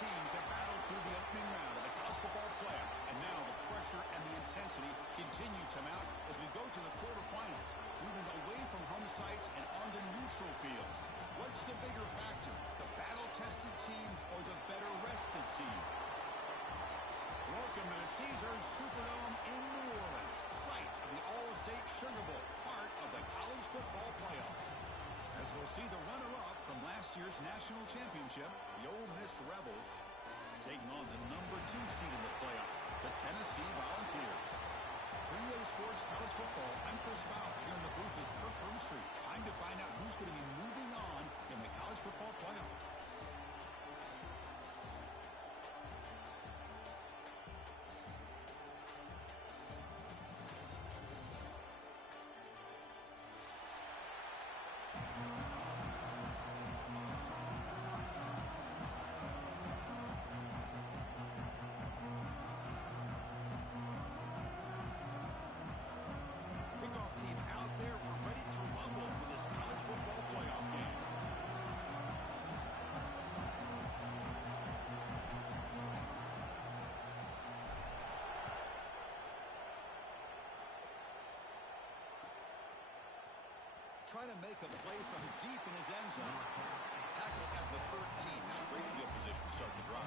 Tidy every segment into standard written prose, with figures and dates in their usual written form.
teams have battled through the opening round of the college football playoff, and now the pressure and the intensity continue to mount as we go to the quarterfinals, moving away from home sites and onto neutral fields. What's the bigger factor, the battle-tested team or the better-rested team? Welcome to the Caesars Superdome in New Orleans, site of the All-State Sugar Bowl, part of the college football playoff. As we'll see the runner-up from last year's national championship, the Ole Miss Rebels, taking on the number 2 seed in the playoff, the Tennessee Volunteers. For EA Sports College Football, I'm Chris Fowler here in the booth with Kirk Hermstreet. Time to find out who's going to be moving on in the college football playoff. Trying to make a play from deep in his end zone. Tackle at the 13. Now great field position to start the drive.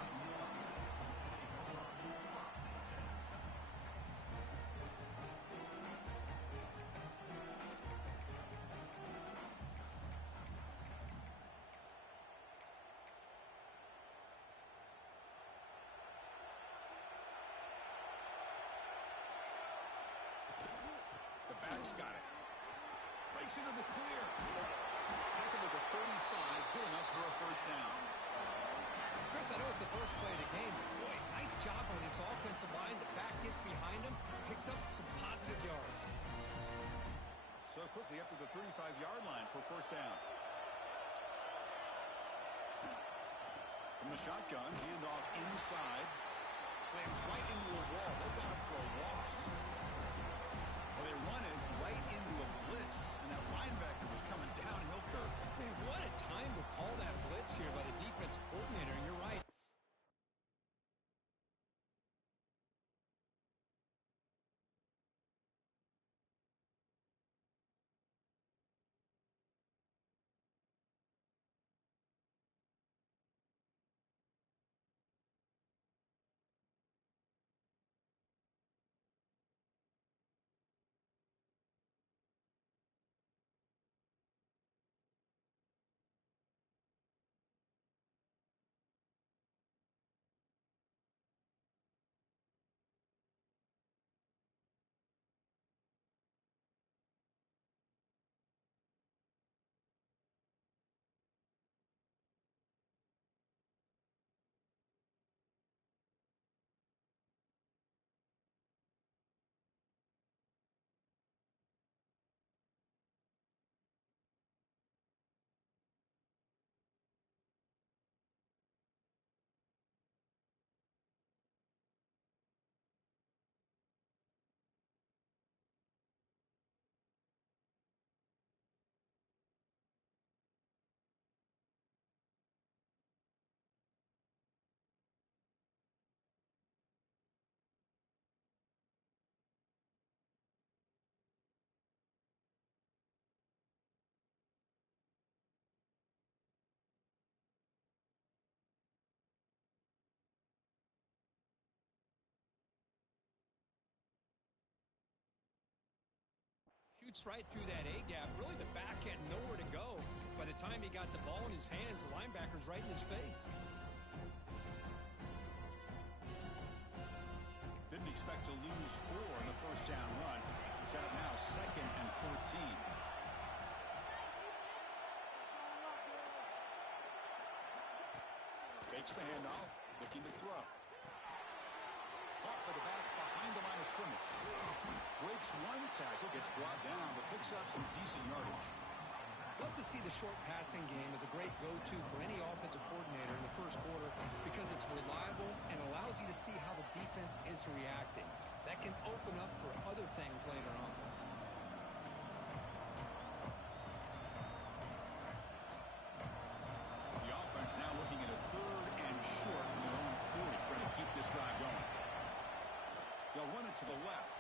The back's got it. Breaks into the clear. Taken to the 35. Good enough for a first down. Chris, I know it's the first play of the game. Boy, nice job on this offensive line. The back gets behind him, picks up some positive yards. So quickly up to the 35-yard line for first down. From the shotgun, handoff inside. Slams right into a wall. They've got him for a loss. Well, they run it right into a blitz, and that linebacker was coming downhill, Kirk. Man, what a time to call that blitz here by the defensive coordinator, and you're right. Shoots right through that A-gap. Really, the back had nowhere to go. By the time he got the ball in his hands, the linebacker's right in his face. Didn't expect to lose 4 in the first down run. Set up now 2nd and 14. Fakes the handoff, looking to throw. Caught with the back behind the line of scrimmage. Breaks one tackle, gets brought down, but picks up some decent yardage. Love to see the short passing game as a great go-to for any offensive coordinator in the first quarter because it's reliable and allows you to see how the defense is reacting. That can open up for other things later on. The offense now looking at a 3rd and short. it to the left.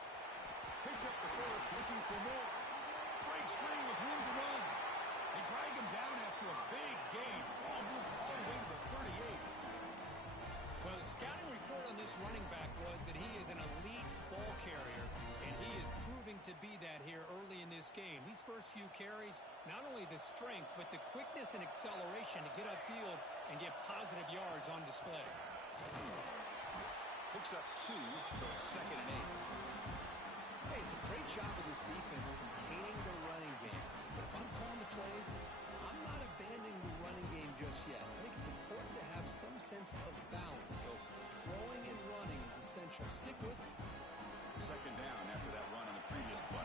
Picks up the course, looking for more. Breaks free with room to run. They drag him down after a big gain. Ball moved all the way to the 38. Well, the scouting report on this running back was that he is an elite ball carrier, and he is proving to be that here early in this game. These first few carries, not only the strength, but the quickness and acceleration to get upfield and get positive yards on display. Picks up 2, so it's 2nd and 8. Hey, it's a great job of this defense containing the running game. But if I'm calling the plays, I'm not abandoning the running game just yet. I think it's important to have some sense of balance. So throwing and running is essential. Stick with it. 2nd down after that run on the previous play.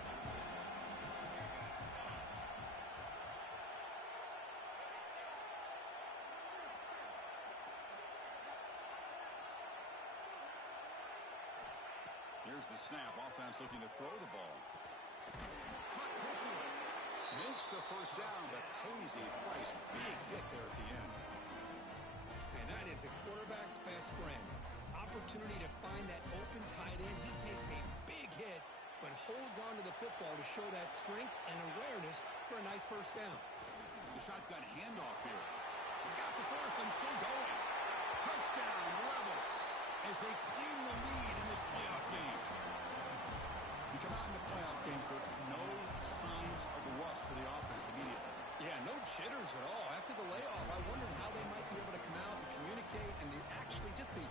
Here's the snap. Offense looking to throw the ball. Caught quickly. Makes the first down, but pays a price. Big hit there at the end. And that is a quarterback's best friend. Opportunity to find that open tight end. He takes a big hit, but holds on to the football to show that strength and awareness for a nice first down. The shotgun handoff here. He's got the first and still going. Touchdown, Rebels, as they claim the lead in this playoff game. We come out in the playoff game, Kirk. No signs of rust for the offense immediately. Yeah, no jitters at all. After the layoff, I wondered how they might be able to come out and communicate and actually just the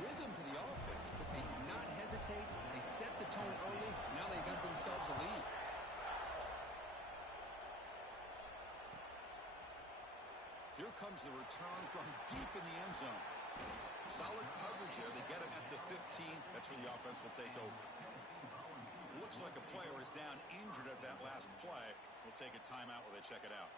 rhythm to the offense. But they did not hesitate. They set the tone early. Now they got themselves a lead. Here comes the return from deep in the end zone. Solid coverage there. They get him at the 15. That's where the offense will take over. Looks like a player is down injured at that last play. We'll take a timeout while they check it out.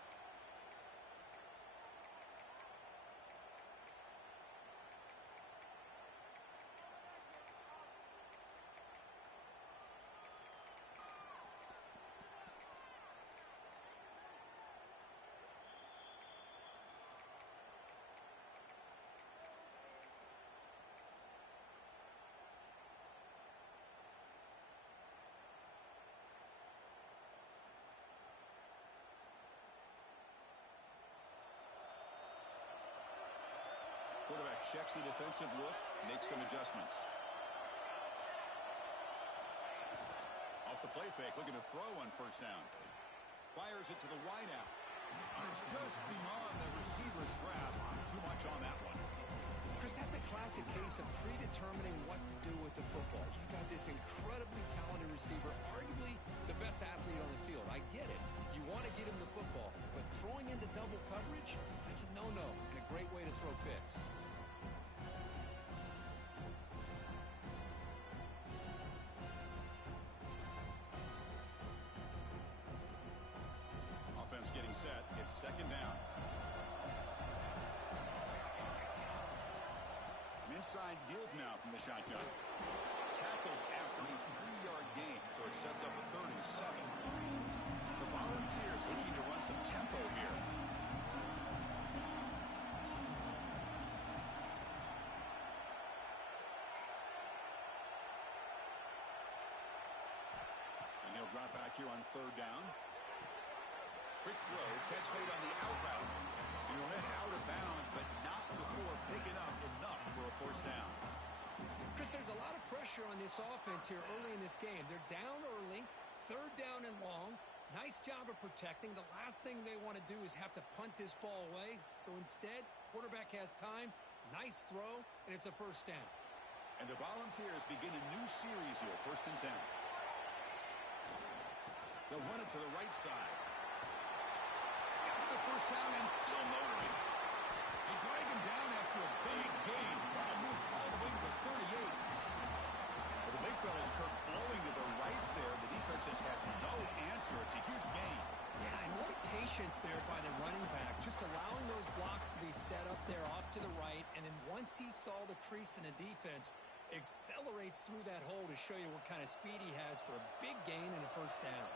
Quarterback checks the defensive look, makes some adjustments. Off the play fake, looking to throw on first down. Fires it to the wideout. And it's just beyond the receiver's grasp. Too much on that one. Chris, that's a classic case of predetermining what to do with the football. You've got this incredibly talented receiver, arguably the best athlete on the field. I get it. You want to get him the football, but throwing into double coverage, that's a no-no and a great way to throw picks. Offense getting set. It's 2nd down. Inside deals now from the shotgun. Tackled after a 3-yard gain, so it sets up a 3rd and 7. The Volunteers looking to run some tempo here. And he'll drop back here on 3rd down. Quick throw, catch made on the outbound. And he'll head out of bounds, but not before picking up enough for a first down. Chris, there's a lot of pressure on this offense here early in this game. They're down early, 3rd down and long. Nice job of protecting. The last thing they want to do is have to punt this ball away. So instead, quarterback has time, nice throw, and it's a first down. And the Volunteers begin a new series here, 1st and 10. They'll run it to the right side. Got the first down and still motoring. They drag him down after a big gain. Ball moved all the way to the 38. Well, the big fella's Kirk flowing to the right there. The defense just has no answer. It's a huge gain. Yeah, and what a patience there by the running back, just allowing those blocks to be set up there off to the right, and then once he saw the crease in the defense, accelerates through that hole to show you what kind of speed he has for a big gain and a first down.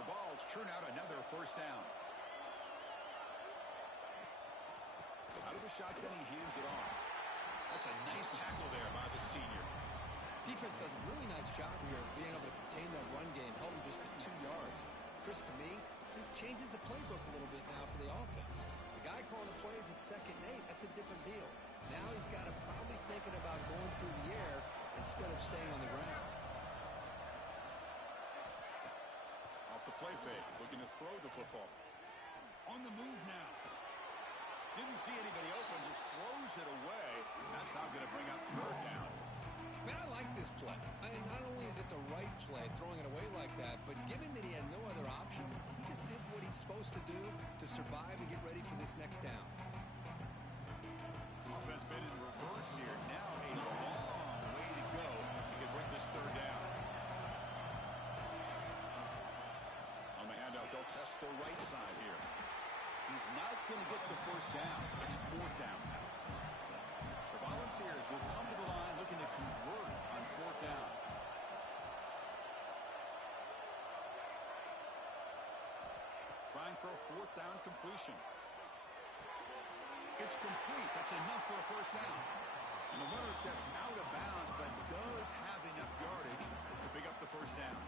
The Vols churn out another first down. Out of the shotgun, he hands it off. That's a nice tackle there by the senior. Defense defense does a really nice job here of being able to contain that run game, held him just to 2 yards. Chris, to me, this changes the playbook a little bit now for the offense. The guy calling the plays at 2nd and 8, that's a different deal. Now he's got to probably thinking about going through the air instead of staying on the ground. Off the play fake, looking to throw the football. On the move now. Didn't see anybody open, just throws it away. That's not going to bring up 3rd down. Man, I like this play. I mean, not only is it the right play, throwing it away like that, but given that he had no other option, he just did what he's supposed to do to survive and get ready for this next down. Offense been in reverse here. Now a long way to go to convert this 3rd down. On the handout, they'll test the right side here. He's not going to get the 1st down. It's 4th down now. The Volunteers will come to the line looking to convert on 4th down. Trying for a 4th down completion. It's complete. That's enough for a 1st down. And the runner steps out of bounds, but does have enough yardage to pick up the 1st down.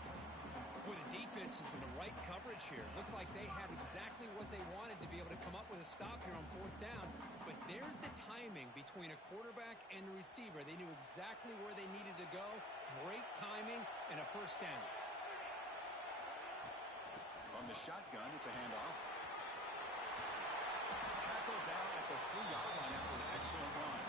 Boy, the defense is in the right coverage here. Looked like they had exactly what they wanted to be able to come up with a stop here on 4th down. But there's the timing between a quarterback and the receiver. They knew exactly where they needed to go. Great timing and a 1st down. On the shotgun, it's a handoff. Tackled down at the 3-yard line after an excellent run.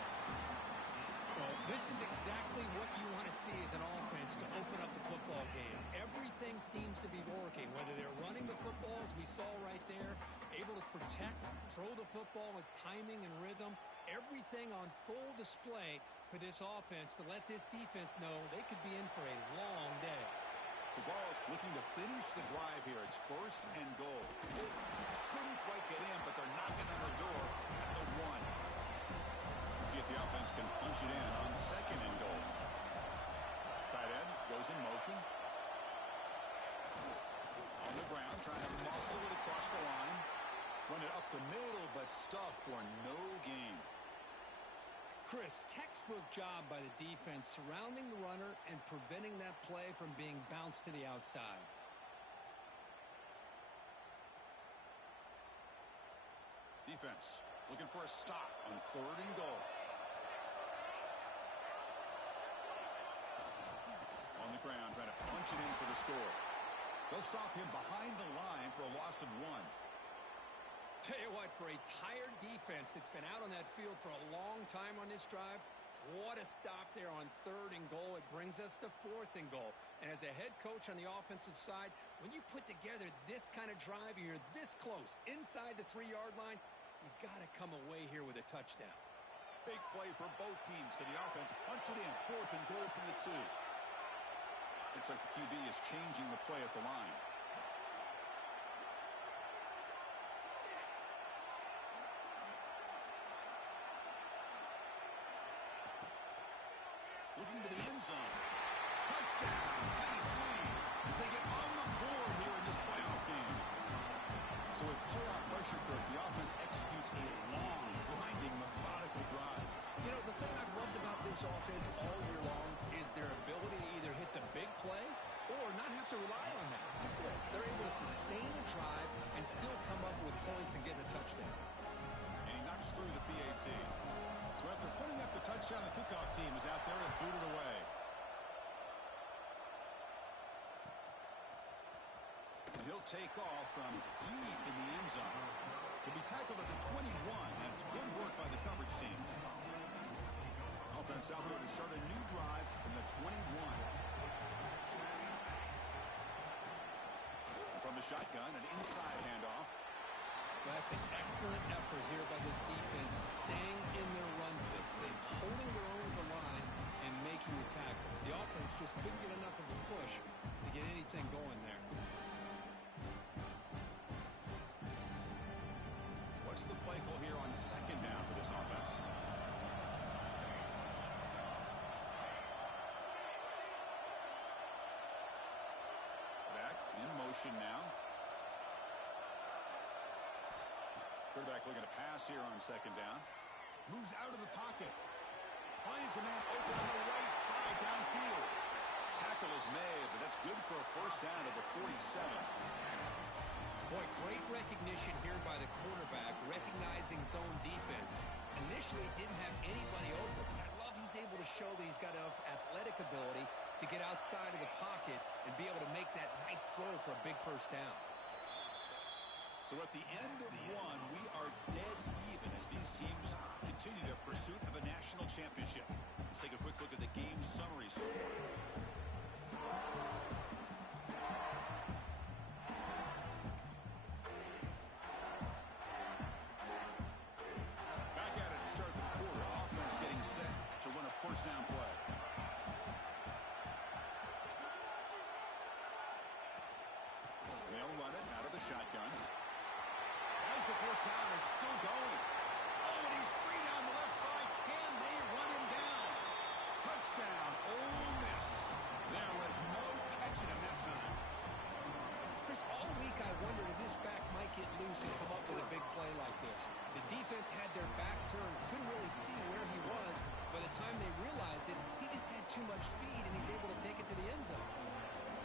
Well, this is exactly what you want to see as an offense to open up the football game. Everything seems to be working, whether they're running the football, as we saw right there, able to protect, throw the football with timing and rhythm, everything on full display for this offense to let this defense know they could be in for a long day. The Vols looking to finish the drive here. It's 1st and goal. Couldn't quite get in, but they're knocking on the door at the 1. See if the offense can punch it in on 2nd and goal. Tight end goes in motion. On the ground, trying to muscle it across the line. Run it up the middle, but stuff for no gain. Chris, textbook job by the defense surrounding the runner and preventing that play from being bounced to the outside. Defense looking for a stop on 3rd and goal. On the ground, trying to punch it in for the score. They'll stop him behind the line for a loss of 1. Tell you what, for a tired defense that's been out on that field for a long time on this drive, what a stop there on 3rd and goal. It brings us to 4th and goal. And as a head coach on the offensive side, when you put together this kind of drive, you're this close, inside the 3-yard line, you got to come away here with a touchdown. Big play for both teams. Can the offense punch it in? 4th and goal from the 2. Looks like the QB is changing the play at the line. Looking to the end zone. Touchdown, Tennessee, as they get on the board here in this playoff game. So with playoff pressure, Kirk, the offense executes a long, grinding, methodical drive. You know, the thing I've loved about this offense all year long is their ability to either hit the big play or not have to rely on that. Like this, they're able to sustain a drive and still come up with points and get a touchdown. And he knocks through the PAT. So after putting up the touchdown, the kickoff team is out there and booted away. And he'll take off from deep in the end zone. He'll be tackled at the 21. That's good work by the coverage team. Offense out there to start a new drive from the 21. From the shotgun, an inside handoff. That's an excellent effort here by this defense, staying in their run fix. They're holding their own with the line and making the tackle. The offense just couldn't get enough of a push to get anything going there. What's the play call here on 2nd down for this offense? Back in motion now. Quarterback looking to pass here on 2nd down. Moves out of the pocket. Finds a man open on the right side downfield. is made, but that's good for a first down at the 47. Boy, great recognition here by the quarterback, recognizing zone defense. Initially didn't have anybody open, but I love he's able to show that he's got enough athletic ability to get outside of the pocket and be able to make that nice throw for a big first down. So at the end of one, we are dead even as these teams continue their pursuit of a national championship. Let's take a quick look at the game summary so far. Back at it to start the quarter. Offense getting set to run a first down play. They'll run it out of the shotgun. As the first down is still going. Oh, and he's free down the left side. Can they run him down? Touchdown, Ole Miss. There was no catching him that time. Chris, all week I wondered if this back might get loose and come up with a big play like this. The defense had their back turned, couldn't really see where he was. By the time they realized it, he just had too much speed, and he's able to take it to the end zone.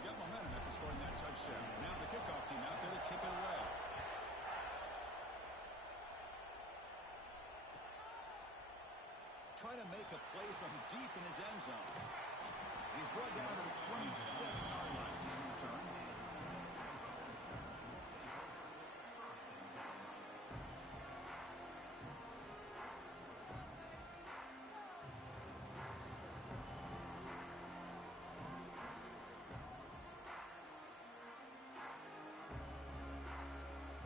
Got momentum after scoring that touchdown. Now the kickoff team out there to kick it away. Trying to make a play from deep in his end zone. He's brought down to the 27-yard line. This return.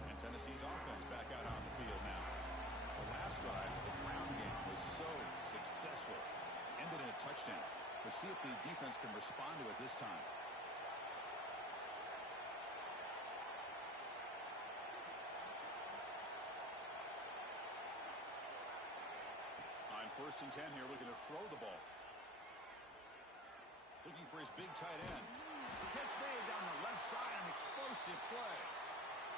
And Tennessee's offense back out on the field now. The last drive of the ground game was so successful. Ended in a touchdown. We'll see if the defense can respond to it this time. On 1st and 10 here, looking to throw the ball. Looking for his big tight end. The catch made down the left side, an explosive play.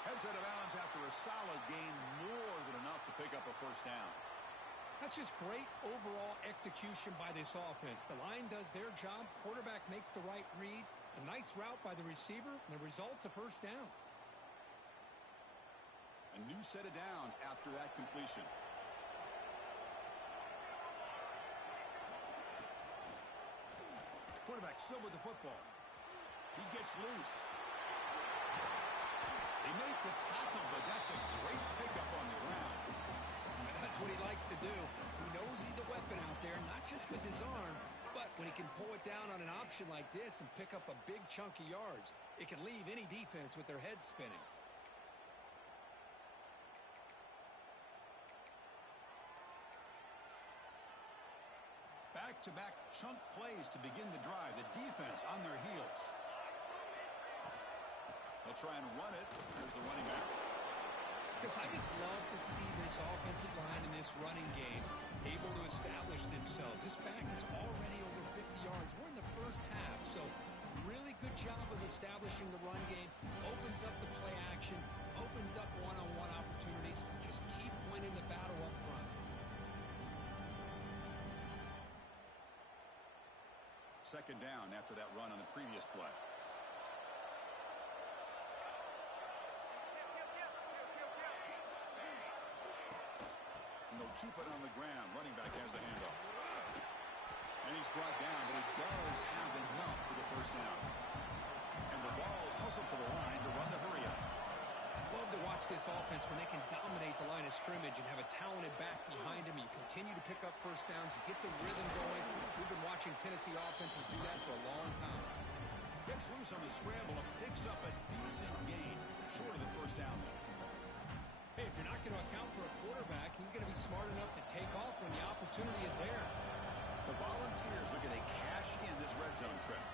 Heads out of bounds after a solid gain, more than enough to pick up a first down. That's just great overall execution by this offense. The line does their job. Quarterback makes the right read. A nice route by the receiver, and the result's a first down. A new set of downs after that completion. Quarterback still with the football. He gets loose. They make the tackle, but that's a great pickup on the ground. And that's what he likes to do. He knows he's a weapon out there, not just with his arm, but when he can pull it down on an option like this and pick up a big chunk of yards, it can leave any defense with their head spinning. Back-to-back chunk plays to begin the drive. The defense on their heels. They'll try and run it. There's the running back. Because I just love to see this offensive line in this running game able to establish themselves. This back is already over 50 yards. We're in the first half, so really good job of establishing the run game. Opens up the play action, opens up one-on-one opportunities. Just keep winning the battle up front. Second down after that run on the previous play. And they'll keep it on the ground. Running back has the handoff. And he's brought down, but he does have enough for the first down. And the Vols hustle to the line to run the hurry up. I love to watch this offense when they can dominate the line of scrimmage and have a talented back behind him. You continue to pick up first downs. You get the rhythm going. We've been watching Tennessee offenses do that for a long time. Gets loose on the scramble and picks up a decent gain. Short of the first down, though. Hey, if you're not going to account for a quarterback, he's going to be smart enough to take off when the opportunity is there. The Volunteers looking to cash in this red zone trip.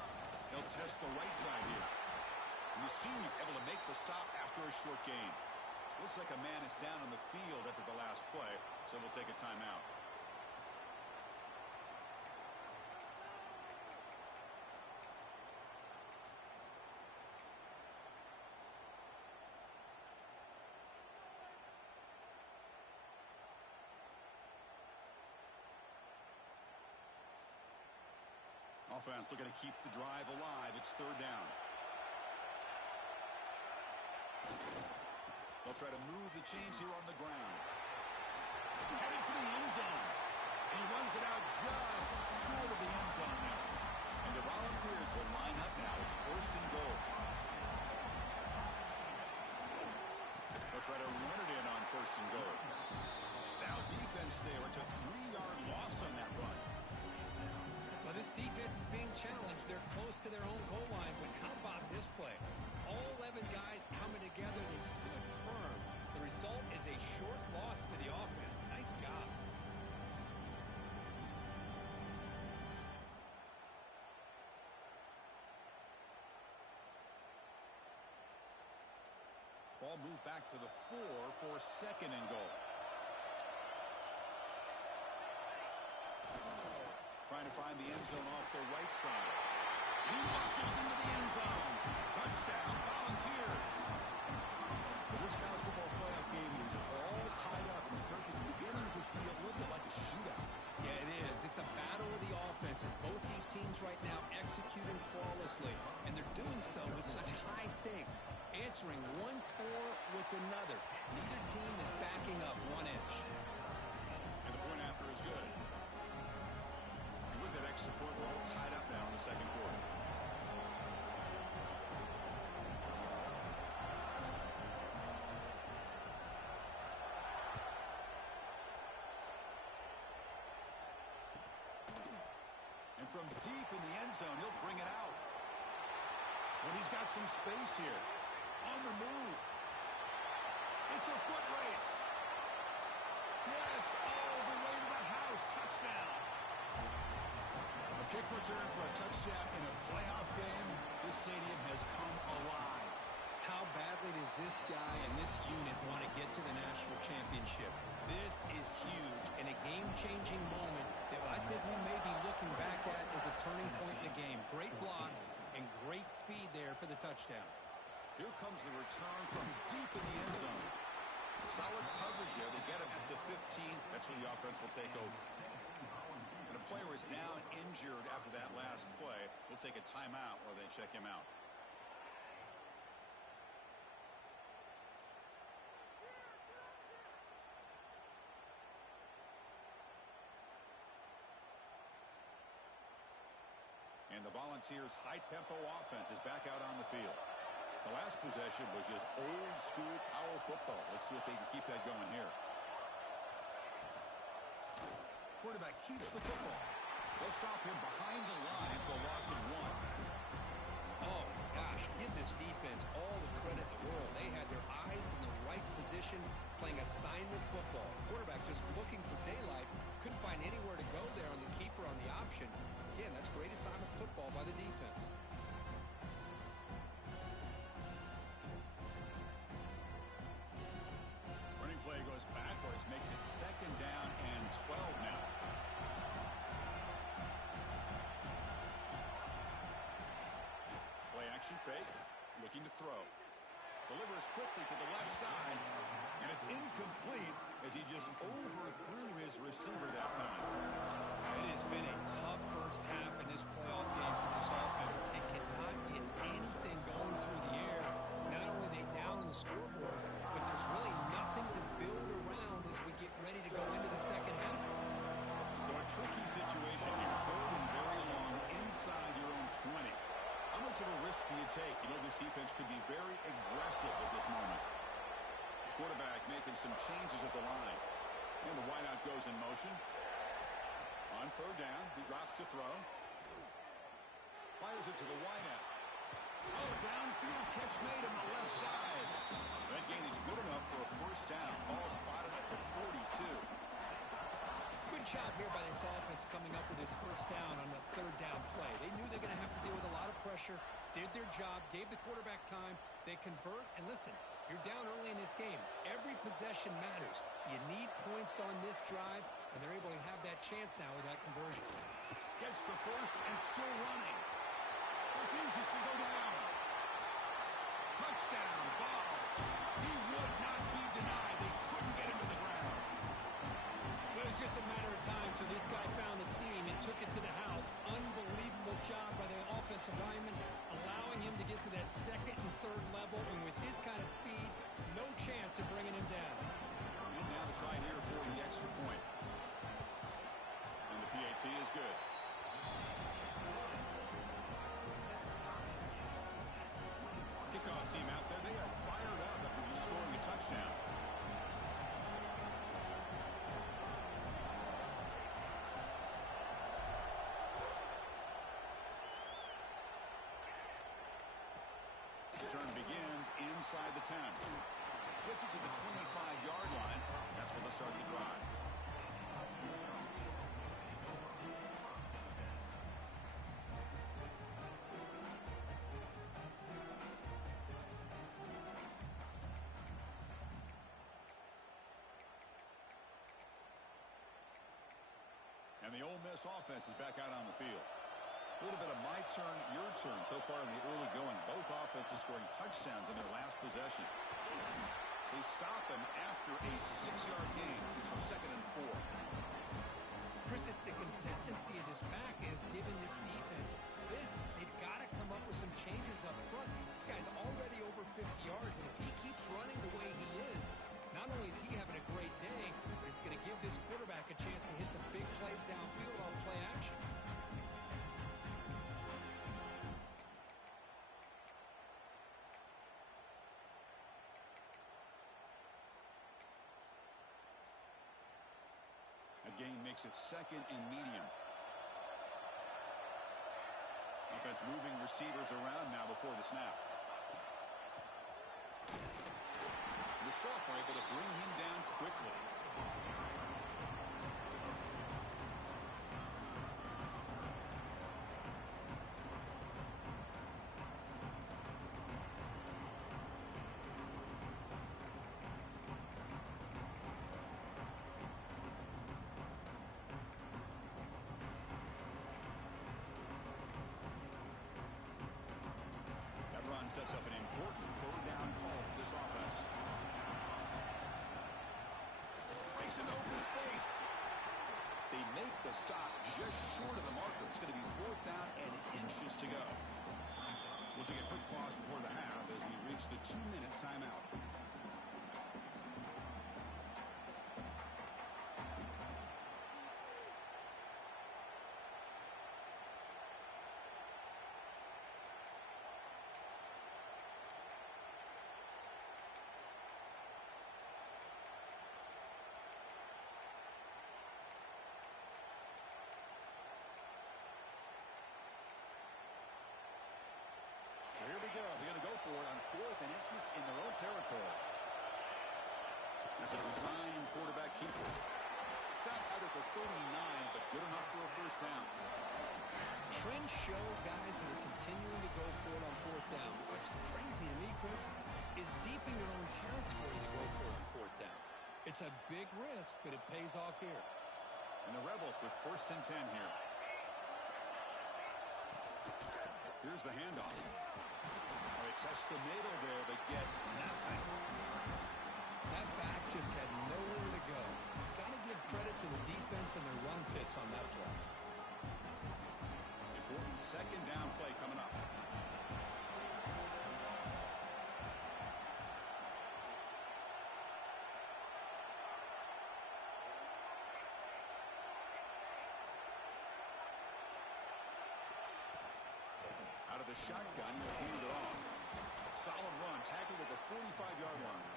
They'll test the right side here. And the senior able to make the stop after a short gain. Looks like a man is down on the field after the last play, so we'll take a timeout. offense looking to keep the drive alive. It's third down. They'll try to move the chains here on the ground. Heading for the end zone. He runs it out just short of the end zone now. And the Volunteers will line up now. It's first and goal. They'll try to run it in on first and goal. Stout defense there. It's a 3-yard loss on that run. Well, this defense is being challenged. They're close to their own goal line, but how about this play? All 11 guys coming together. They stood firm. The result is a short loss for the offense. Nice job. Ball moved back to the 4 for second and goal. Trying to find the end zone off the right side. He muscles into the end zone. Touchdown, Volunteers. Well, this college football playoff game is all tied up, and Kirk, it's beginning to feel a little bit like a shootout. Yeah, it is. It's a battle of the offenses. Both these teams right now executing flawlessly, and they're doing so with such high stakes, answering one score with another. Neither team is backing up 1 inch. And the point after is good. And with that extra point, we're all tied up now in the second quarter. And from deep in the end zone, he'll bring it out. But he's got some space here. On the move. It's a foot race. Yes, all the way to the house. Touchdown. A kick return for a touchdown in a playoff game. This stadium has come alive. How badly does this guy and this unit want to get to the national championship? This is huge and a game-changing moment that I think we may be looking back at as a turning point in the game. Great blocks and great speed there for the touchdown. Here comes the return from deep in the end zone. Solid coverage there. They get him at the 15. That's where the offense will take over. And a player is down injured after that last play. We'll take a timeout while they check him out. And the Volunteers' high-tempo offense is back out on the field. The last possession was just old-school power football. Let's see if they can keep that going here. Quarterback keeps the football. They'll stop him behind the line for a loss of 1. Oh, gosh, give this defense all the credit in the world. They had their eyes in the right position, playing assignment football. Quarterback just looking for daylight. Couldn't find anywhere to go there on the keeper on the option. Again, that's great assignment football by the defense. Running play goes backwards, makes it second down and 12 now. Play action fake, looking to throw. Delivers quickly to the left side, and it's incomplete as he just overthrew his receiver that time. It has been a tough first half in this playoff game for this offense. They cannot get anything going through the air. Not only are they down on the scoreboard, but there's really nothing to build around as we get ready to go into the second half. So a tricky situation here. Third and very long inside your own 20. How much of a risk do you take? You know, this defense could be very aggressive at this moment. Quarterback making some changes at the line. And the wideout goes in motion. On third down, he drops to throw. Fires it to the wideout. Oh, downfield catch made on the left side. That gain is good enough for a first down. Ball spotted at the 42. Good job here by this offense coming up with this first down on the third down play. They knew they were going to have to deal with a lot of pressure, did their job, gave the quarterback time. They convert, and listen, you're down early in this game. Every possession matters. You need points on this drive, and they're able to have that chance now with that conversion. Gets the first and still running. Refuses to go down. Touchdown, Vols. He would not be denied. They couldn't get him to the ground. It was just a matter of time till this guy found the seam and took it to the house. Unbelievable job third level, and with his kind of speed, no chance of bringing him down. And now the try here for the extra point. And the PAT is good. Kickoff team out there, they are fired up after just scoring a touchdown. Return begins inside the 10. Gets it to the 25-yard line. That's where they'll start the drive. And the Ole Miss offense is back out on the field. A little bit of my turn, your turn so far in the early going. Both offenses scoring touchdowns in their last possessions. They stop them after a 6-yard gain, so 2nd and 4. Chris, it's the consistency of this back is giving this defense fits. They've got to come up with some changes up front. This guy's already over 50 yards, and if he keeps running the way he is, not only is he having a great day, but it's going to give this quarterback a chance to hit some big plays downfield off play action. Gain makes it 2nd and medium. Offense moving receivers around now before the snap. The sophomore able to bring him down quickly. Sets up an important 3rd down call for this offense. Breaks into open space. They make the stop just short of the marker. It's going to be 4th down and inches to go. We'll take a quick pause before the half as we reach the 2-minute timeout. Here we go. They're going to go for it on 4th and inches in their own territory. That's a design quarterback keeper. Stop out at the 39, but good enough for a 1st down. Trends show guys that are continuing to go for it on 4th down. What's crazy to me, Chris, is deep in your own territory to go for it on 4th down. It's a big risk, but it pays off here. And the Rebels with 1st and 10 here. Here's the handoff. They test the middle there, but get nothing. That back just had nowhere to go. Got to give credit to the defense and their run fits on that play. Important 2nd down play coming up. Out of the shotgun, he'll hand it off. Solid run, tackled at the 45-yard line.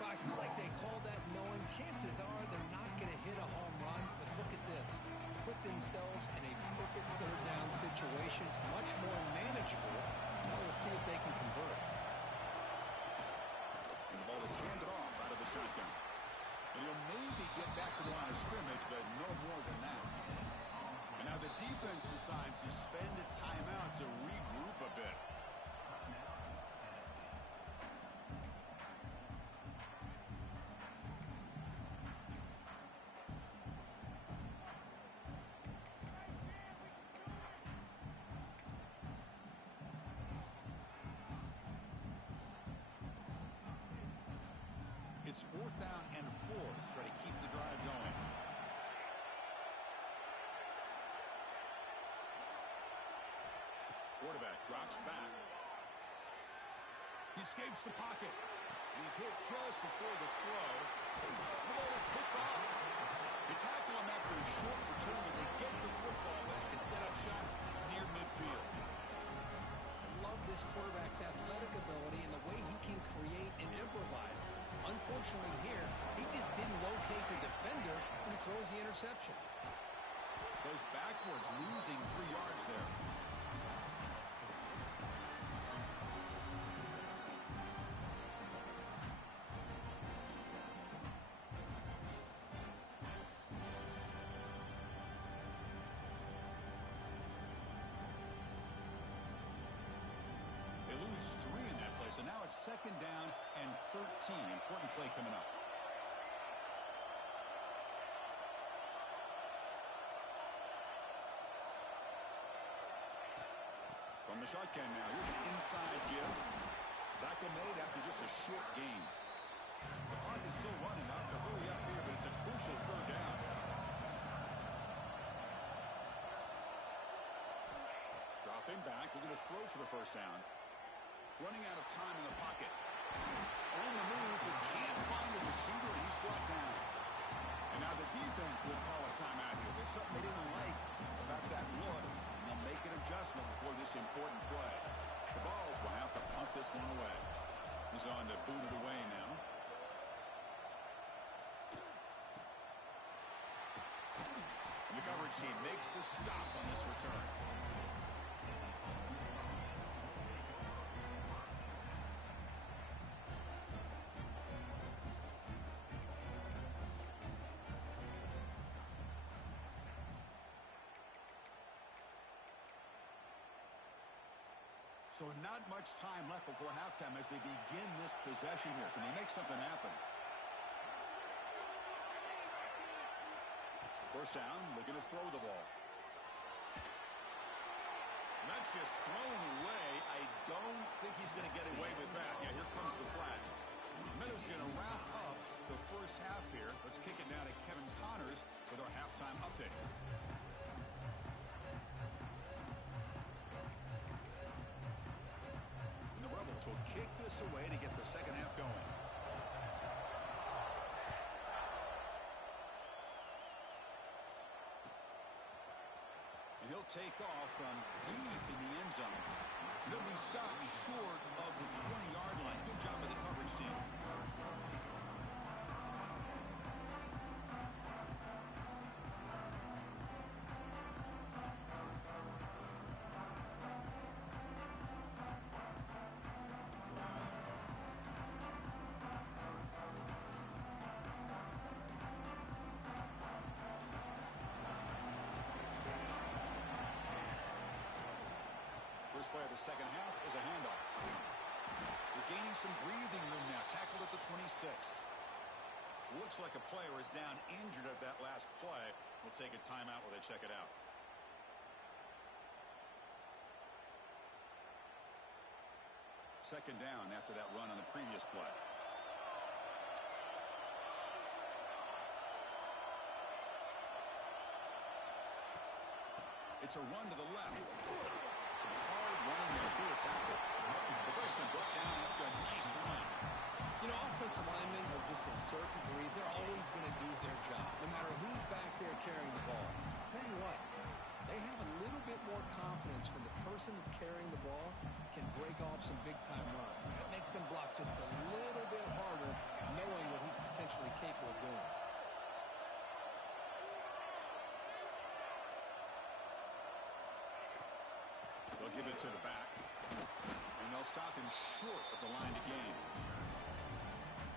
Well, I feel like they called that knowing chances are they're not going to hit a home run, but look at this. Put themselves in a perfect 3rd down situation. It's much more manageable. Now we'll see if they can convert. And the ball is handed off out of the shotgun. And he'll maybe get back to the line of scrimmage, but no more than that. And now the defense decides to spend a timeout to regroup a bit. It's 4th down and 4 to try to keep the drive going. Quarterback drops back. He escapes the pocket. He's hit just before the throw. The ball is picked off. They tackle him after a short return, but they get the football back and set up shop near midfield. I love this quarterback's athletic ability and the way he can create and improvise. Unfortunately here, he just didn't locate the defender when he throws the interception. Goes backwards, losing 3 yards there. They lose 3 in that play, so now it's 2nd down and 13. Important play coming up. From the shotgun now, here's an inside give. Tackle made after just a short gain. The clock is still running. Up to hurry up here, but it's a crucial 3rd down. Dropping back, looking to throw for the 1st down. Running out of time in the pocket. On the move, but can't find the receiver, and he's brought down. And now the defense will call a timeout here. There's something they didn't like about that look. They'll make an adjustment before this important play. The Balls will have to punt this one away. He's on to boot it away now. And the coverage team makes the stop on this return. So not much time left before halftime as they begin this possession here. Can they make something happen? 1st down, looking to throw the ball. And that's just thrown away. I don't think he's going to get away with that. Yeah, here comes the flag. Miller's going to wrap up the 1st half here. Let's kick it now to Kevin Connors with our halftime update. Will kick this away to get the 2nd half going. And he'll take off from deep in the end zone. He'll be stopped short of the 20-yard line. Good job by the coverage team. First play of the 2nd half is a handoff. We're gaining some breathing room now. Tackled at the 26. Looks like a player is down injured at that last play. We'll take a timeout while they check it out. Second down after that run on the previous play. It's a run to the left. Some hard running there through a tackle. The freshman brought down after a nice run. You know, offensive linemen are just a certain breed. They're always going to do their job, no matter who's back there carrying the ball. I'll tell you what, they have a little bit more confidence when the person that's carrying the ball can break off some big-time runs. That makes them block just a little bit harder, knowing what he's potentially capable of doing. They'll give it to the back. And they'll stop him short of the line to gain.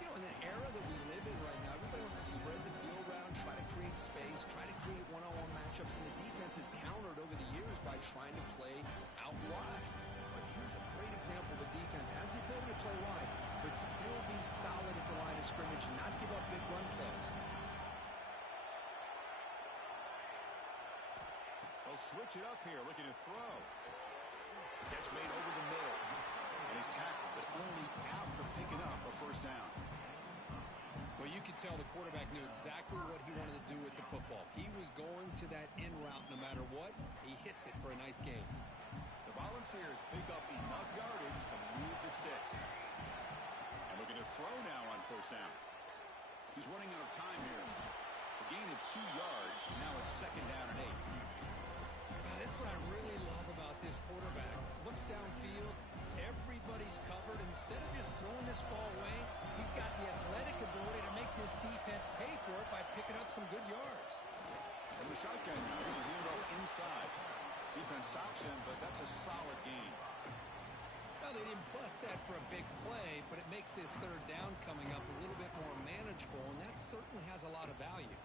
You know, in an era that we live in right now, everybody wants to spread the field around, try to create space, try to create one-on-one matchups, and the defense has countered over the years by trying to play out wide. But here's a great example. The defense has the ability to play wide, but still be solid at the line of scrimmage and not give up big run plays. They'll switch it up here, looking to throw. Catch made over the middle. And he's tackled, but only after picking up a first down. Well, you could tell the quarterback knew exactly what he wanted to do with the football. He was going to that in route no matter what. He hits it for a nice gain. The Volunteers pick up enough yardage to move the sticks. Looking to throw now on first down. He's running out of time here. A gain of 2 yards. Now it's second down and 8. That's what I really love about this quarterback. Looks downfield. Everybody's covered. Instead of just throwing this ball away, he's got the athletic ability to make this defense pay for it by picking up some good yards. From the shotgun now, here's a handoff inside. Defense stops him, but that's a solid gain. Well, they didn't bust that for a big play, but it makes this third down coming up a little bit more manageable, and that certainly has a lot of value.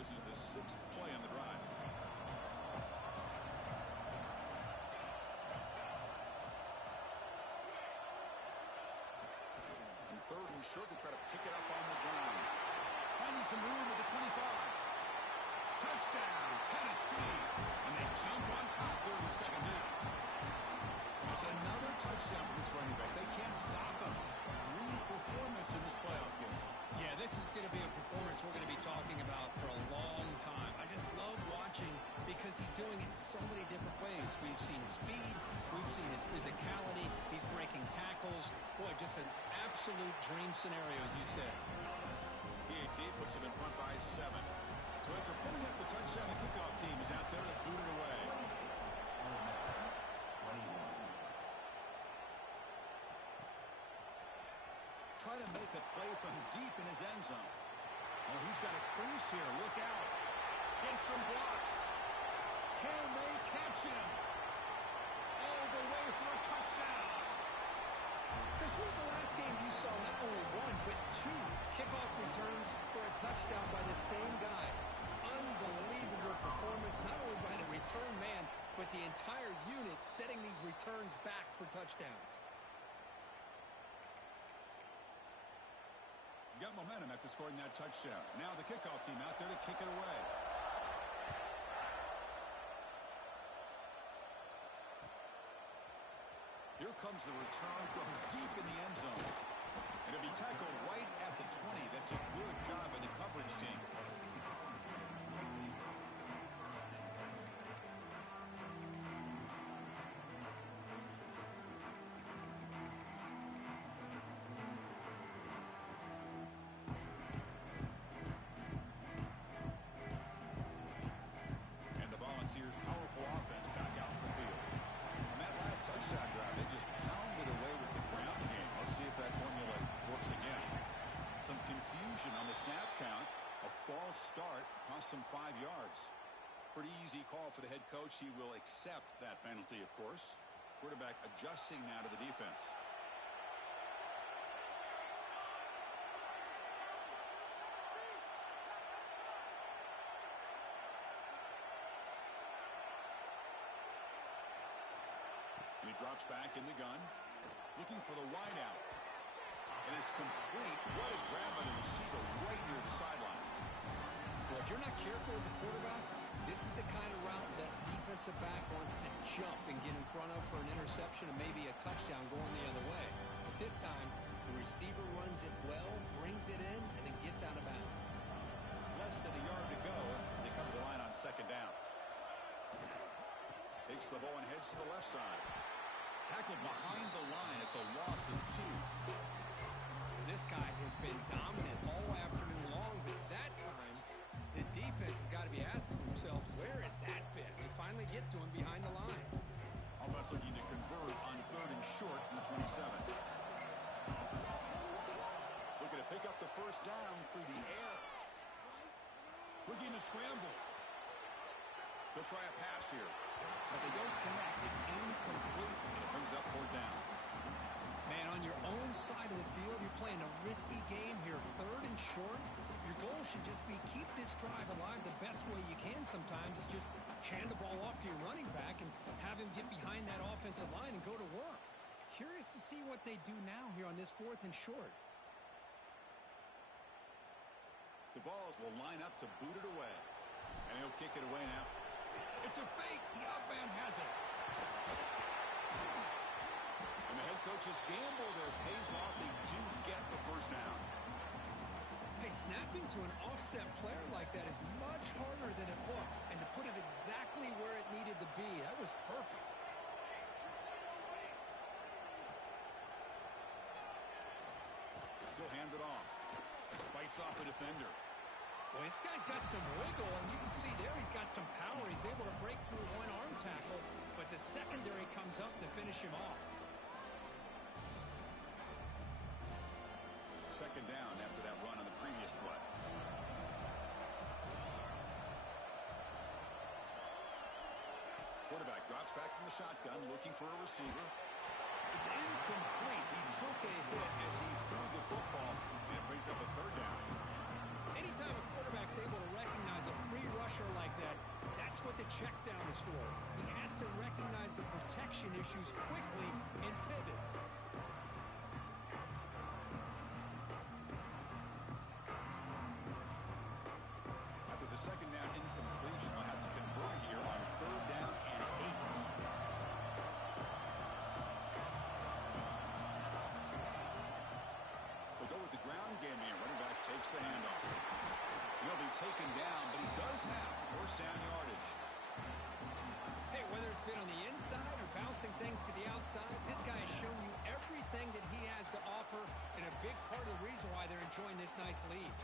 This is the 6th play on the drive. And third and short, they try to pick it up on the ground. Finding some room at the 25. Touchdown, Tennessee. And they jump on top here in the second half. It's another touchdown for this running back. They can't stop him. Dream performance in this playoff game. Yeah, this is going to be a performance we're going to be talking about for a long time. I just love watching because he's doing it in so many different ways. We've seen speed. We've seen his physicality. He's breaking tackles. Boy, just an absolute dream scenario, as you said. PAT puts him in front by 7. So after putting up the touchdown, the kickoff team is out there to boot it away. Try to make a play from deep in his end zone. Oh, he's got a crease here. Look out. Gets some blocks. Can they catch him? All the way for a touchdown. Chris, when was the last game you saw not only 1, but 2 kickoff returns for a touchdown by the same guy? Unbelievable performance, not only by the return man, but the entire unit setting these returns back for touchdowns. Got momentum after scoring that touchdown. Now the kickoff team out there to kick it away. Here comes the return from deep in the end zone. And it'll be tackled right at the 20. That's a good job by the coverage team. Volunteers' powerful offense back out in the field. On that last touchdown drive, they just pounded away with the ground game. Let's see if that formula works again. Some confusion on the snap count. A false start cost them 5 yards. Pretty easy call for the head coach. He will accept that penalty, of course. Quarterback adjusting now to the defense. And he drops back in the gun, looking for the wide out. And it's complete. What a grab by the receiver right near the sideline. Well, if you're not careful as a quarterback, this is the kind of route that defensive back wants to jump and get in front of for an interception and maybe a touchdown going the other way. But this time, the receiver runs it well, brings it in, and then gets out of bounds. Less than a yard to go as they come to the line on second down. Takes the ball and heads to the left side. Tackled behind the line. It's a loss of 2. This guy has been dominant all afternoon long, but that time, the defense has got to be asking themselves, where has that been? They finally get to him behind the line. Offense looking to convert on third and short from the 27. Looking to pick up the first down through the air. Looking to scramble. They'll try a pass here, but they don't connect. It's incomplete, and it brings up fourth down. Man, on your own side of the field, you're playing a risky game here. Third and short, your goal should just be keep this drive alive the best way you can sometimes. Is just hand the ball off to your running back and have him get behind that offensive line and go to work. Curious to see what they do now here on this fourth and short. The Vols will line up to boot it away, and he'll kick it away now. It's a fake. The out man has it. And the head coach's gamble there pays off. They do get the first down. Hey, snapping to an offset player like that is much harder than it looks. And to put it exactly where it needed to be, that was perfect. He'll hand it off. Fights off a defender. Well, this guy's got some wiggle, and you can see there he's got some power. He's able to break through one arm tackle, but the secondary comes up to finish him off. Second down after that run on the previous play. Quarterback drops back from the shotgun, looking for a receiver. It's incomplete. He took a hit as he threw the football, and it brings up a third down. Anytime a quarterback's able to recognize a free rusher like that, that's what the check down is for. He has to recognize the protection issues quickly and pivot. After the second down incompletion, I'll have to convert here on third down and 8. They'll go with the ground game here. Running back takes the handoff. He'll be taken down, but he does have first down yardage. Hey, whether it's been on the inside or bouncing things to the outside, this guy has shown you everything that he has to offer, and a big part of the reason why they're enjoying this nice lead.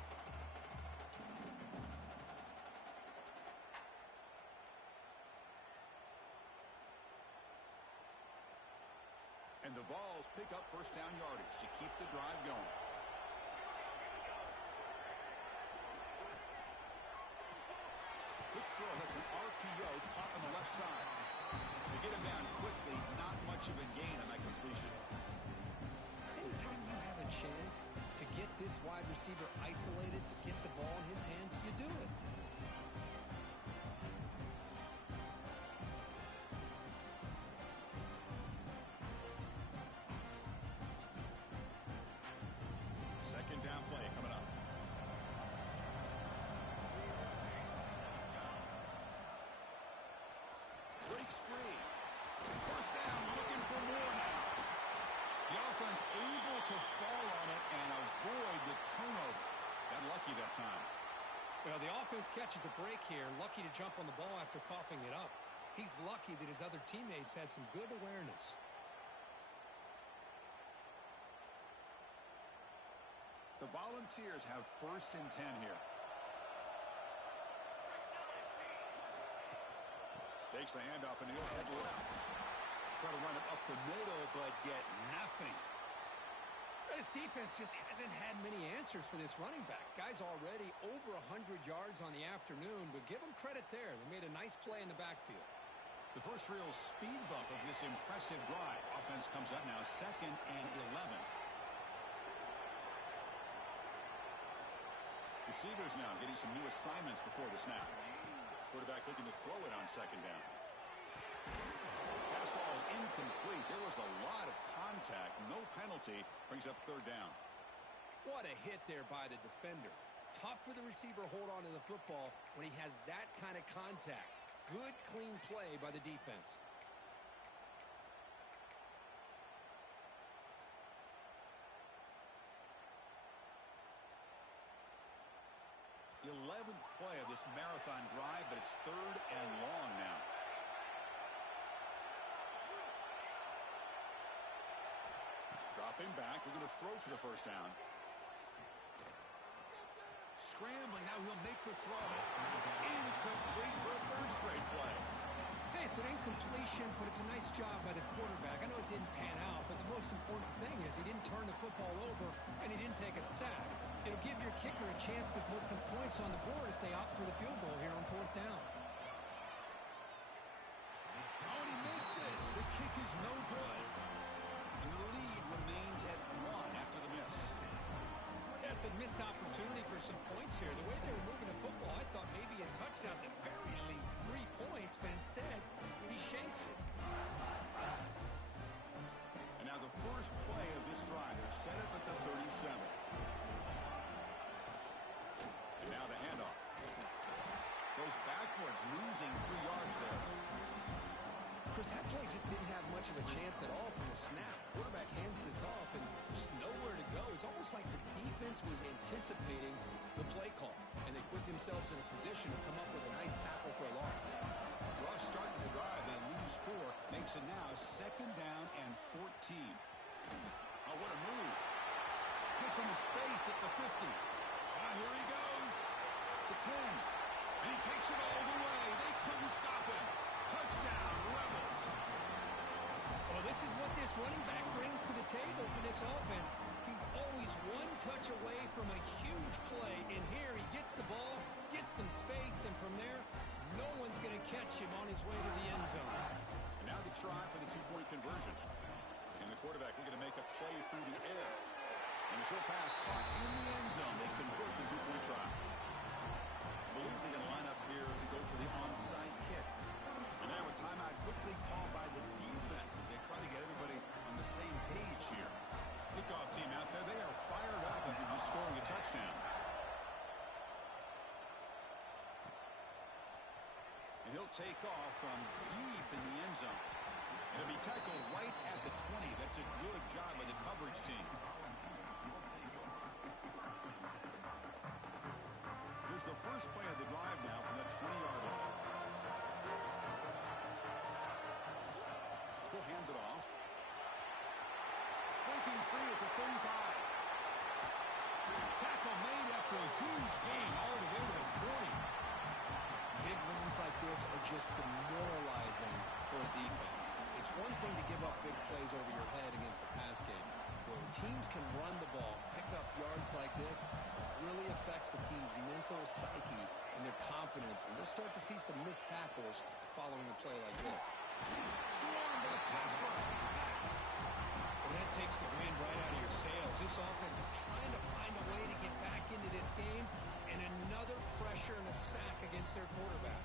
And the Vols pick up first down yardage to keep the drive going. Quick throw, that's an RPO caught on the left side. They get him down quickly, not much of a gain on that completion. Anytime you have a chance to get this wide receiver isolated, to get the ball in his hands, you do it. Second down play coming up. Breaks free. First down, looking for more now. The offense able to fall on it and avoid the turnover. Got lucky that time. Well, the offense catches a break here, lucky to jump on the ball after coughing it up. He's lucky that his other teammates had some good awareness. The Volunteers have first and 10 here. Takes the handoff and he'll head left. Try to run it up the middle, but get nothing. This defense just hasn't had many answers for this running back. Guy's already over 100 yards on the afternoon, but give him credit there. They made a nice play in the backfield. The first real speed bump of this impressive drive. Offense comes up now, second and 11. Receivers now getting some new assignments before the snap. Quarterback looking to throw it on second down. Pass ball is incomplete. There was a lot of contact. No penalty. Brings up third down. What a hit there by the defender. Tough for the receiver to hold on to the football when he has that kind of contact. Good, clean play by the defense. The 11th play of this marathon drive, but it's third and long now. Dropping back, looking to throw for the first down. Scrambling, now he'll make the throw. Incomplete for a third straight play. Hey, it's an incompletion, but it's a nice job by the quarterback. I know it didn't pan out, but the most important thing is he didn't turn the football over, and he didn't take a sack. It'll give your kicker a chance to put some points on the board if they opt for the field goal here on fourth down. Oh, and he missed it. The kick is no good. And the lead remains at 1 after the miss. That's a missed opportunity for some points here. The way they were moving the football, I thought maybe a touchdown, at the very least 3 points, but instead, he shanks it. And now the first play of this drive, they're set up at the 37. And now the handoff. Goes backwards, losing 3 yards there. Chris, that play just didn't have much of a chance at all from the snap. Quarterback hands this off, and there's nowhere to go. It's almost like the defense was anticipating the play call, and they put themselves in a position to come up with a nice tackle for a loss. Rough start to the drive. They lose 4. Makes it now second down and 14. Oh, what a move. Makes into space at the 50. Here he goes. The 10. And he takes it all the way. They couldn't stop him. Touchdown, Rebels. Well, this is what this running back brings to the table for this offense. He's always one touch away from a huge play. And here he gets the ball, gets some space, and from there, no one's going to catch him on his way to the end zone. And now the try for the two-point conversion. And the quarterback looking to make a play through the air. And the short pass caught in the end zone. They convert the two-point try. I believe they're going to line up here to go for the onside kick. And now a timeout quickly called by the defense as they try to get everybody on the same page here. Kickoff team out there, they are fired up after just scoring a touchdown. And he'll take off from deep in the end zone. And he'll be tackled right at the 20. That's a good job by the coverage team. Here's the first play of the drive now from the 20-yard line. He'll hand it off. Breaking free at the 35. Tackle made after a huge gain all the way to the 40. Big runs like this are just demoralizing for a defense. It's one thing to give up big plays over your head against the pass game. When teams can run the ball, pick up yards like this, it really affects the team's mental psyche and their confidence. And they'll start to see some missed tackles following a play like this. Swarmed by the pass rush. Sacked. Well, that takes the wind right out of your sails. This offense is trying to find a way to get back into this game, and another pressure and a sack against their quarterback.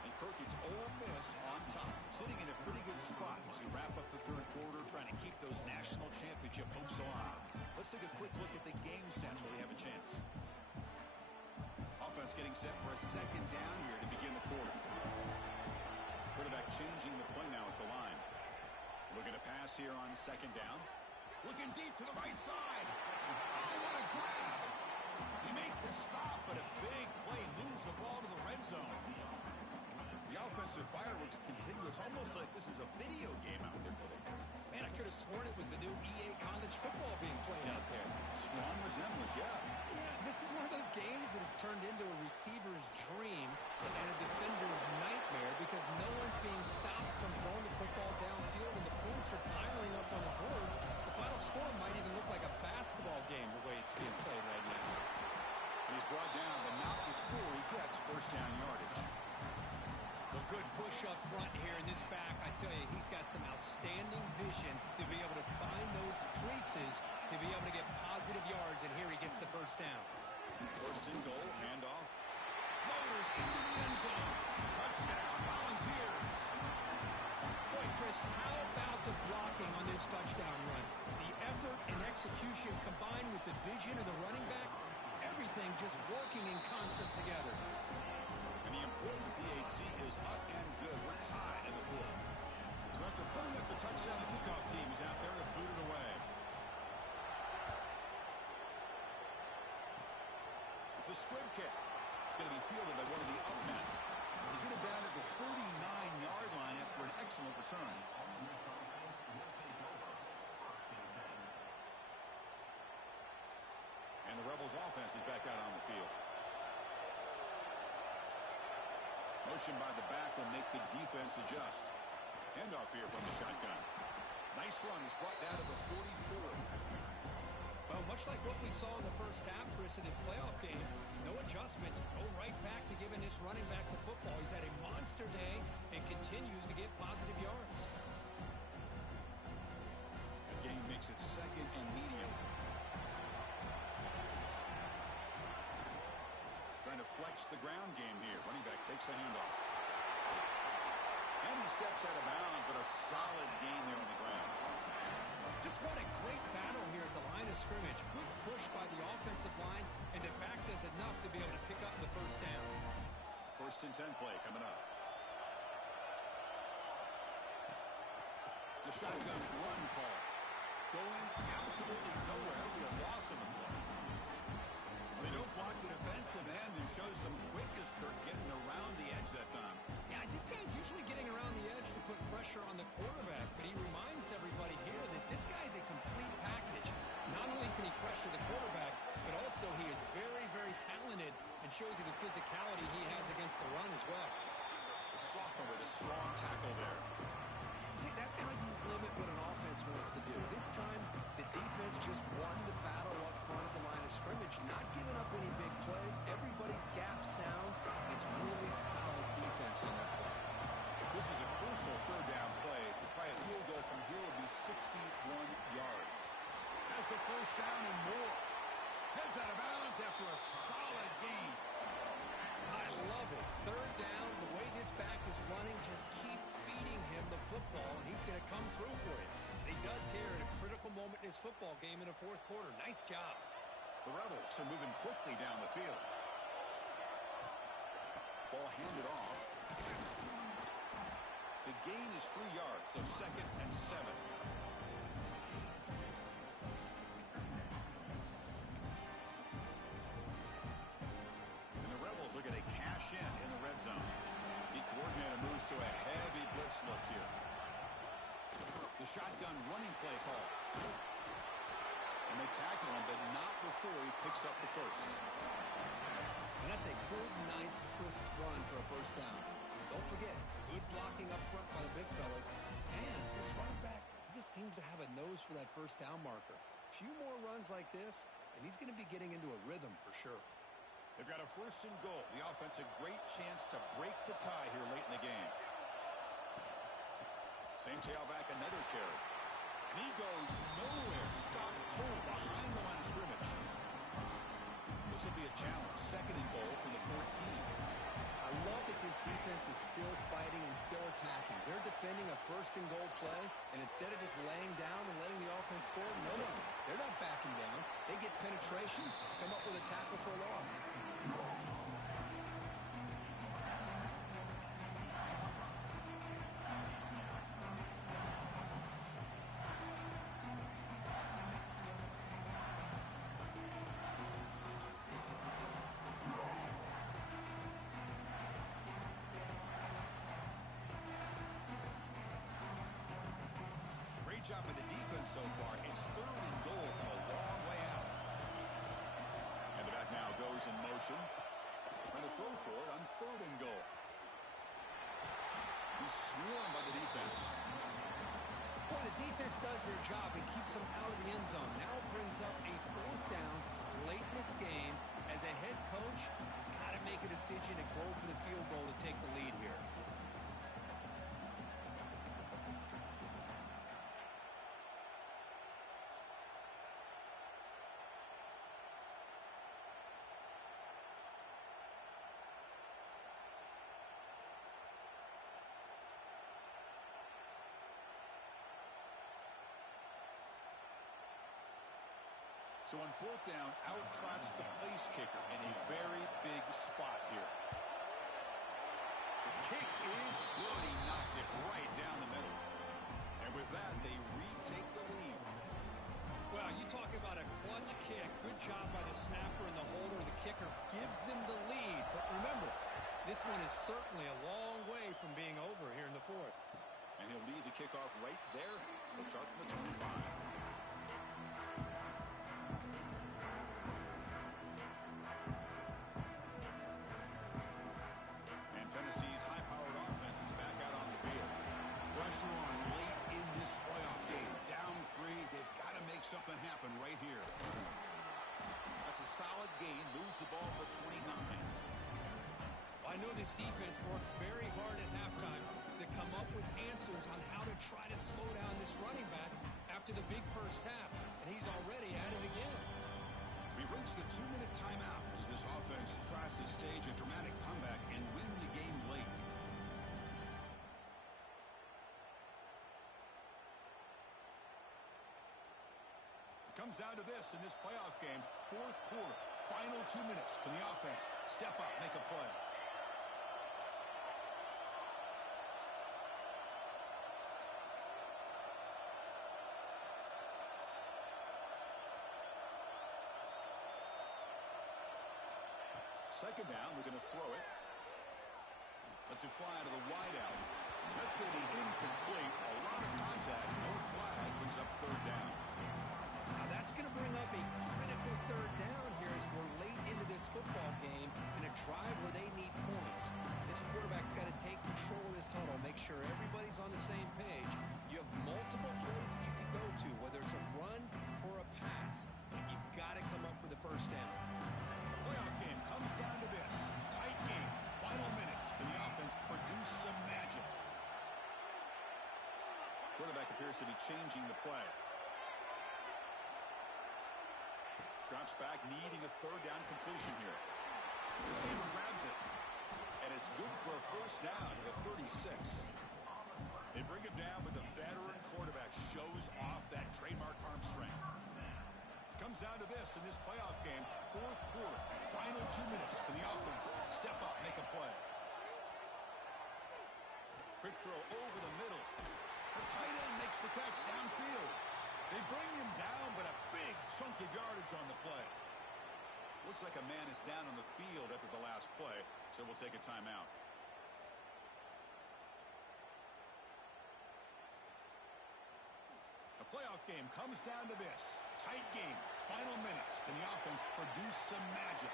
And Kirk, it's Ole Miss on top, sitting in a pretty good spot as we wrap up the third quarter, trying to keep those national championship hopes alive. Let's take a quick look at the game stats while we have a chance. Offense getting set for a second down here to begin the quarter. Quarterback changing the play now at the line. Looking to pass here on second down. Looking deep to the right side. Oh, what a grab. He makes the stop, but a big play moves the ball to the red zone. The offensive fireworks continue. It's almost like this is a video game out there today. Man, I could have sworn it was the new EA college football being played out there. Strong resemblance, yeah. Yeah, this is one of those games that it's turned into a receiver's dream and a defender's nightmare because no one's being stopped from throwing the football downfield and the points are piling up on the board. The final score might even look like a basketball game the way it's being played right now. And he's brought down, but not before he gets first down yardage. A good push up front here in this back. I tell you, he's got some outstanding vision to be able to find those creases, to be able to get positive yards, and here he gets the first down. First and goal, handoff. Motors into the end zone. Touchdown, Volunteers. Boy, Chris, how about the blocking on this touchdown run? The effort and execution combined with the vision of the running back, everything just working in concert together. And the important PAT is up and good. We're tied in the fourth. So after putting up a touchdown, the kickoff team is out there to boot it away. It's a squib kick. It's going to be fielded by one of the up men. They get it down at the 39-yard line after an excellent return. And the Rebels offense is back out on the field. Motion by the back will make the defense adjust. Handoff here from the shotgun. Nice run. He's brought down to the 44. Well, much like what we saw in the first half, Chris, in this playoff game, no adjustments. Go right back to giving this running back to football. He's had a monster day and continues to get positive yards. The game makes it second and medium. Trying to flex the ground game here. Running back takes the handoff. And he steps out of bounds, but a solid gain there on the ground. Just what a great battle here at the line of scrimmage. Good push by the offensive line, and it back does enough to be able to pick up the first down. First and 10 play coming up. It's a shotgun run call. Going absolutely nowhere. It'll be a loss of the play. They don't block the defensive end and show some quickness, Kirk, getting around the edge that time. Yeah, this guy's usually getting around the edge to put pressure on the quarterback, but he reminds everybody here that this guy's a complete package. Not only can he pressure the quarterback, but also he is very, very talented and shows you the physicality he has against the run as well. The sophomore with a strong tackle there. See, that's how you limit what an offense wants to do. This time, the defense just won the battle up front at the line of scrimmage, not giving up any big plays. Everybody's gap sound, and it's really solid defense on that play. This is a crucial third down play. To try a field goal from here would be 61 yards. Has the first down and more. Heads out of bounds after a solid gain. I love it. Third down, the way this back is running, just keep feeding him the football, and he's going to come through for it. And he does here at a critical moment in his football game in the fourth quarter. Nice job. The Rebels are moving quickly down the field. Ball handed off. The gain is 3 yards, so 2nd and 7. And the Rebels are going to cash in the red zone. The coordinator moves to a heavy blitz look here. The shotgun running play call. And they tackle him, but not before he picks up the first. And that's a good, nice, crisp run for a first down. Don't forget, good blocking up front by the big fellas. And this running back, he just seems to have a nose for that first down marker. A few more runs like this, and he's going to be getting into a rhythm for sure. They've got a 1st and goal. The offense a great chance to break the tie here late in the game. Same tailback, another carry. And he goes nowhere. Stop cold behind the line of scrimmage. This will be a challenge. 2nd and goal from the 14. I love that this defense is still fighting and still attacking. They're defending a 1st and goal play, and instead of just laying down and letting the offense score, no. They're not backing down. They get penetration, come up with a tackle for a loss. Job by the defense so far. It's 3rd and goal from a long way out. And the back now goes in motion. Trying to throw for it on 3rd and goal. He's swarmed by the defense. Boy, the defense does their job and keeps them out of the end zone. Now it brings up a 4th down late in this game. As a head coach, you've got to make a decision and go for the field goal to take the lead here. So on 4th down, out trots the place kicker in a very big spot here. The kick is good. He knocked it right down the middle. And with that, they retake the lead. Well, you talk about a clutch kick. Good job by the snapper and the holder. The kicker gives them the lead. But remember, this one is certainly a long way from being over here in the 4th. And he'll leave the kickoff right there. He'll start from the 25. Tennessee's high-powered offense is back out on the field. Pressure on late in this playoff game. Down 3. They've got to make something happen right here. That's a solid gain. Moves the ball to the 29. I know this defense worked very hard at halftime to come up with answers on how to try to slow down this running back after the big first half. And he's already at it again. We've reached the 2-minute timeout as this offense tries to stage a dramatic comeback and win the game late. It comes down to this in this playoff game. 4th quarter, final 2 minutes. Can the offense step up, make a play? Second down, we're going to throw it. Let's it fly out of the wide out. That's going to be incomplete. A lot of contact. No flag. Brings up third down. Now that's going to bring up a critical third down here as we're late into this football game in a drive where they need points. This quarterback's got to take control of this huddle, make sure everybody's on the same page. You have multiple plays that you can go to, whether it's a run or a pass. But you've got to come up with a first down. Playoff game comes down to this. Tight game. Final minutes. Can the offense produce some magic? Quarterback appears to be changing the play. Drops back, needing a third down completion here. The receiver grabs it. And it's good for a first down at the 36. They bring him down, but the veteran quarterback shows off that trademark arm strength. Comes down to this in this playoff game. Fourth quarter. Final 2 minutes. Can the offense step up, make a play? Quick throw over the middle. The tight end makes the catch downfield. They bring him down, but a big chunk of yardage on the play. Looks like a man is down on the field after the last play, so we'll take a timeout. The playoff game comes down to this. Tight game. Final minutes. Can the offense produce some magic?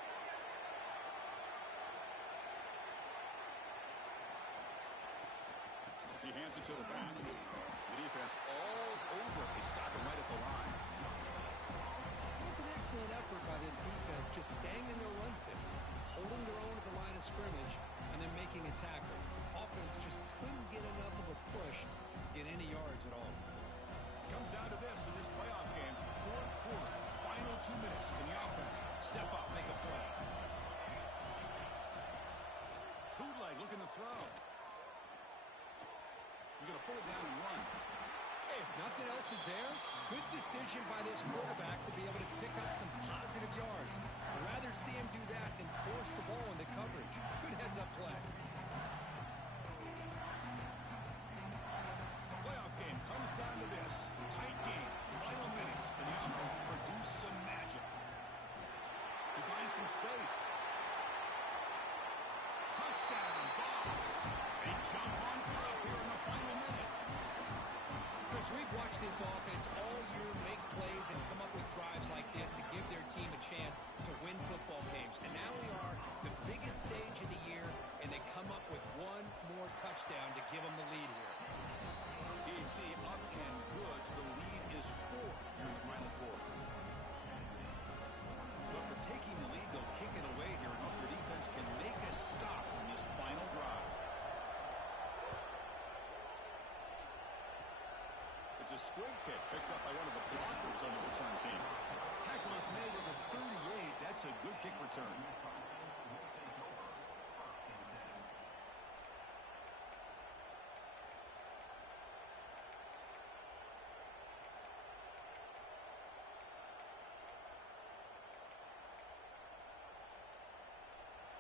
He hands it to the back. The defense all over it. They stop him right at the line. It was an excellent effort by this defense, just staying in their run fits, holding their own at the line of scrimmage, and then making a tackle. Offense just couldn't get enough of a push to get any yards at all. Comes down to this in this playoff game. Fourth quarter. Final 2 minutes. Can the offense step up, make a play? Bootleg looking to throw. He's going to pull it down and run. Hey, if nothing else is there, good decision by this quarterback to be able to pick up some positive yards. I'd rather see him do that than force the ball into coverage. Good heads-up play. Playoff game comes down to this. Tight game. Final minutes. Can the offense produce some magic? He finds some space. Touchdown, Vols. They jump on top here in the final minute. Chris, we've watched this offense all year make plays and come up with drives like this to give their team a chance to win football games. And now we are the biggest stage of the year, and they come up with one more touchdown to give them the lead here. D&C up and good. The lead is 4 here in the final quarter. So after taking the lead, they'll kick it away here and hope their defense can make a stop in this final drive. It's a squib kick picked up by one of the blockers on the return team. Tackle is made at the 38. That's a good kick return.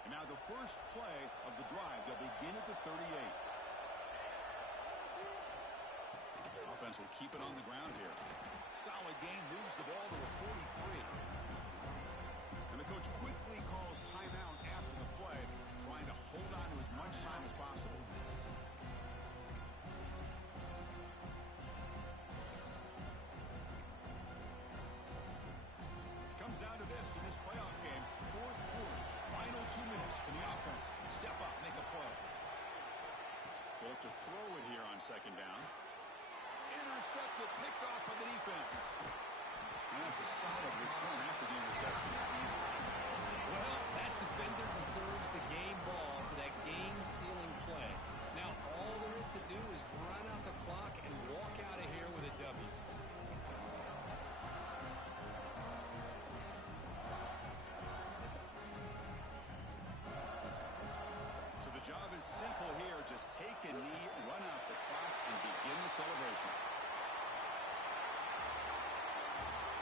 And now the first play of the drive. They'll begin at the 38. Offense will keep it on the ground here. Solid game, moves the ball to a 43. And the coach quickly calls timeout after the play, trying to hold on to as much time as possible. Comes down to this in this playoff game. Fourth quarter, final 2 minutes. Can the offense step up, make a play? They'll have to throw it here on second down. Intercepted, picked off by the defense. And that's a solid return after the interception. Well, that defender deserves the game ball for that game-sealing play. Now, all there is to do is run out the clock and walk out of here with a W. So the job is simple here. Just take a knee, run out the clock, and begin the celebration.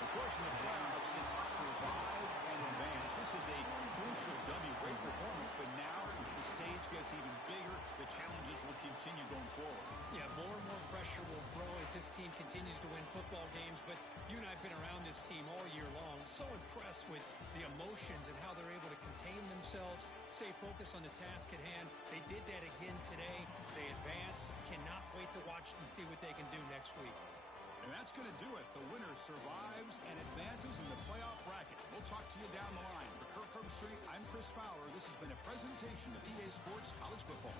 Of course, in the playoffs, it's survive and advance. This is a crucial W. Great performance, but now the stage gets even bigger. The challenges will continue going forward. Yeah, more and more pressure will grow as this team continues to win football games, but you and I have been around this this team all year long. So impressed with the emotions and how they're able to contain themselves, stay focused on the task at hand. They did that again today. They advance. Cannot wait to watch and see what they can do next week. And that's going to do it. The winner survives and advances in the playoff bracket. We'll talk to you down the line. For Kirk Herbstreit, I'm Chris Fowler. This has been a presentation of EA Sports College Football.